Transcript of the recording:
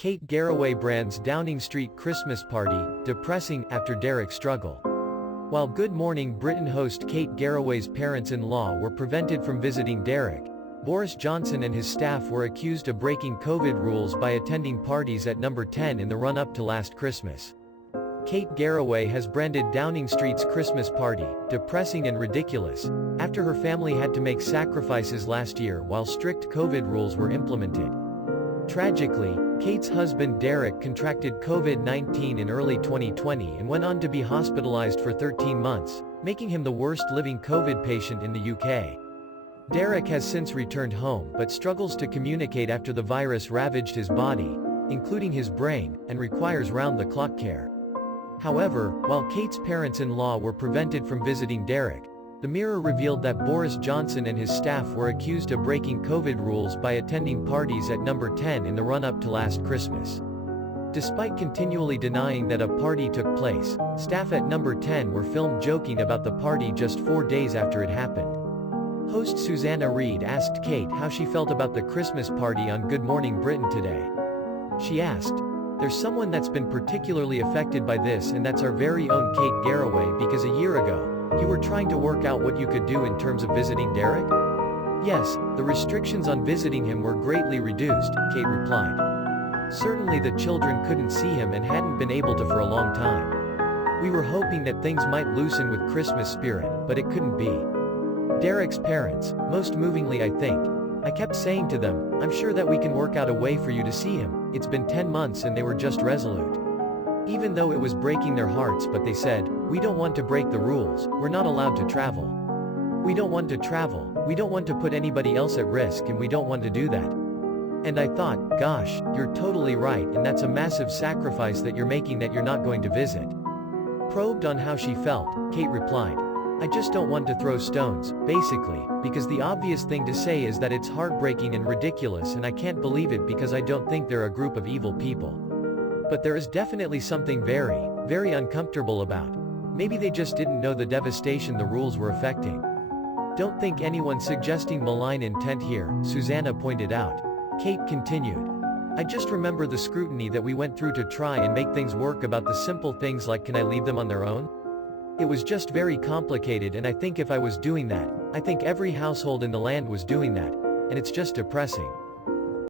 Kate Garraway brands Downing Street Christmas party depressing after Derek's struggle. While Good Morning Britain host Kate Garraway's parents-in-law were prevented from visiting Derek, Boris Johnson and his staff were accused of breaking COVID rules by attending parties at number 10 in the run-up to last Christmas. Kate Garraway has branded Downing Street's Christmas party depressing and ridiculous, after her family had to make sacrifices last year while strict COVID rules were implemented. Tragically, Kate's husband Derek contracted COVID-19 in early 2020 and went on to be hospitalized for 13 months, making him the worst living COVID patient in the UK. Derek has since returned home but struggles to communicate after the virus ravaged his body, including his brain, and requires round-the-clock care. However, while Kate's parents-in-law were prevented from visiting Derek, the Mirror revealed that Boris Johnson and his staff were accused of breaking COVID rules by attending parties at number 10 in the run-up to last Christmas. Despite continually denying that a party took place, staff at number 10 were filmed joking about the party just 4 days after it happened. Host Susanna Reid asked Kate how she felt about the Christmas party on Good Morning Britain today. She asked, "There's someone that's been particularly affected by this, and that's our very own Kate Garraway, because a year ago, you were trying to work out what you could do in terms of visiting Derek?" "Yes, the restrictions on visiting him were greatly reduced," Kate replied. "Certainly the children couldn't see him and hadn't been able to for a long time. We were hoping that things might loosen with Christmas spirit, but it couldn't be." Derek's parents, most movingly I think, "I kept saying to them, I'm sure that we can work out a way for you to see him, it's been 10 months and they were just resolute. Even though it was breaking their hearts, but they said, we don't want to break the rules, we're not allowed to travel. We don't want to travel, we don't want to put anybody else at risk, and we don't want to do that. And I thought, gosh, you're totally right, and that's a massive sacrifice that you're making, that you're not going to visit." Probed on how she felt, Kate replied, "I just don't want to throw stones, basically, because the obvious thing to say is that it's heartbreaking and ridiculous, and I can't believe it because I don't think they're a group of evil people. But there is definitely something very, very uncomfortable about. Maybe they just didn't know the devastation the rules were affecting. Don't think anyone's suggesting malign intent here," Susanna pointed out. Kate continued, "I just remember the scrutiny that we went through to try and make things work about the simple things like, can I leave them on their own? It was just very complicated, and I think if I was doing that, I think every household in the land was doing that, and it's just depressing."